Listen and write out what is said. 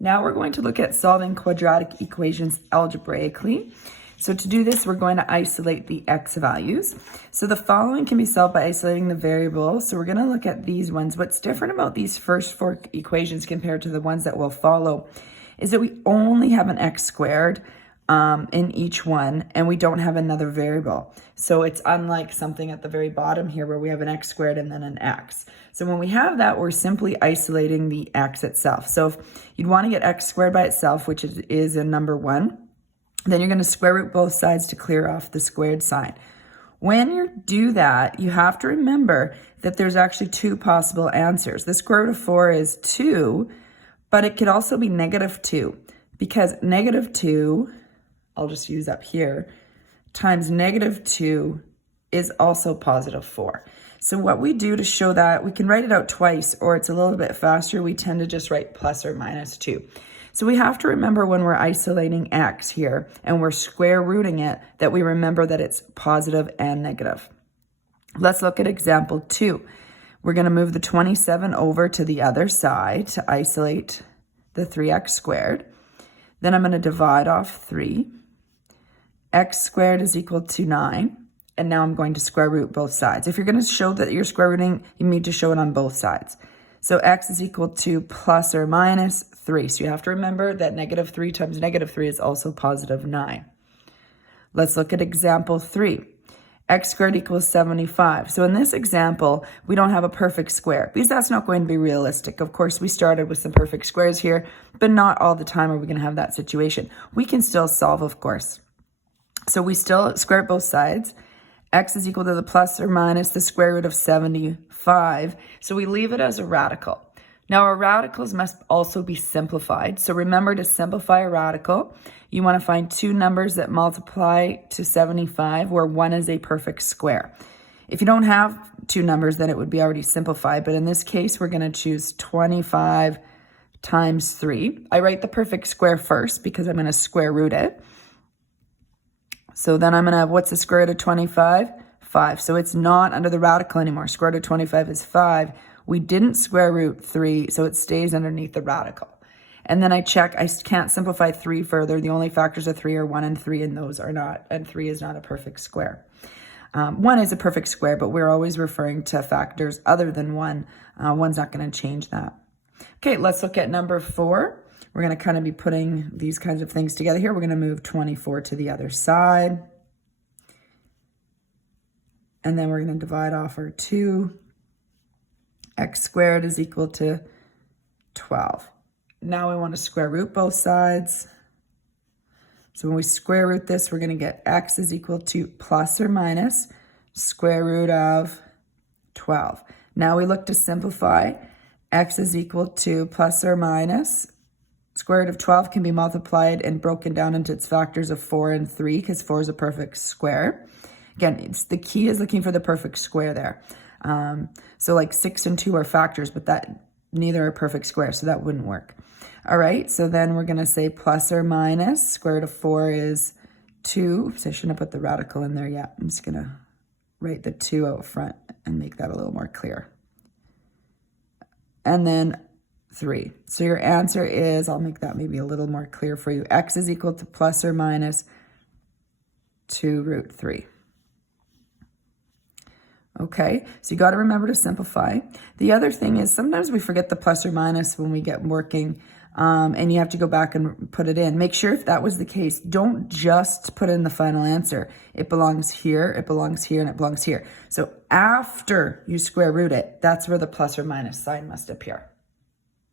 Now we're going to look at solving quadratic equations algebraically. So to do this, we're going to isolate the x values. So the following can be solved by isolating the variables. So we're going to look at these ones. What's different about these first four equations compared to the ones that will follow is that we only have an x squared in each one, and we don't have another variable. So it's unlike something at the very bottom here where we have an x squared and then an x. So when we have that, we're simply isolating the x itself. So if you'd want to get x squared by itself, which is a number 1, then you're going to square root both sides to clear off the squared sign. When you do that, you have to remember that there's actually two possible answers. The square root of 4 is 2, but it could also be -2, because -2, I'll just use up here, times -2 is also +4. So what we do to show that, we can write it out twice, or it's a little bit faster. We tend to just write plus or minus 2. So we have to remember when we're isolating x here and we're square rooting it, that we remember that it's positive and negative. Let's look at example 2. We're going to move the 27 over to the other side to isolate the 3x squared. Then I'm going to divide off 3. X squared is equal to 9. And now I'm going to square root both sides. If you're going to show that you're square rooting, you need to show it on both sides. So x is equal to plus or minus 3. So you have to remember that -3 times -3 is also +9. Let's look at example 3. X squared equals 75. So in this example, we don't have a perfect square because that's not going to be realistic. Of course, we started with some perfect squares here, but not all the time are we going to have that situation. We can still solve, of course. So we still square both sides. X is equal to the plus or minus the square root of 75. So we leave it as a radical. Now our radicals must also be simplified. So remember, to simplify a radical, you want to find two numbers that multiply to 75 where one is a perfect square. If you don't have two numbers, then it would be already simplified. But in this case, we're going to choose 25 times 3. I write the perfect square first because I'm going to square root it. So then I'm going to have, what's the square root of 25? 5. So it's not under the radical anymore. Square root of 25 is 5. We didn't square root 3, so it stays underneath the radical. And then I check, I can't simplify 3 further. The only factors of 3 are 1 and 3, and those are not, and 3 is not a perfect square. 1 is a perfect square, but we're always referring to factors other than 1. 1's not going to change that. Okay, let's look at number 4. We're going to kind of be putting these kinds of things together here. We're going to move 24 to the other side. And then we're going to divide off our 2. X squared is equal to 12. Now we want to square root both sides. So when we square root this, we're going to get x is equal to plus or minus square root of 12. Now we look to simplify. X is equal to plus or minus square root of 12 can be multiplied and broken down into its factors of 4 and 3 because 4 is a perfect square. Again, the key is looking for the perfect square there. So like 6 and 2 are factors, but that neither are perfect squares, so that wouldn't work. All right, so then we're going to say plus or minus square root of 4 is 2. So I shouldn't have put the radical in there yet. I'm just going to write the 2 out front and make that a little more clear. And then 3. So your answer is, I'll make that maybe a little more clear for you. X is equal to plus or minus 2 root 3. Okay, so you got to remember to simplify. The other thing is sometimes we forget the plus or minus when we get working, and you have to go back and put it in. Make sure if that was the case, don't just put in the final answer. It belongs here, it belongs here, and it belongs here. So after you square root it, that's where the plus or minus sign must appear.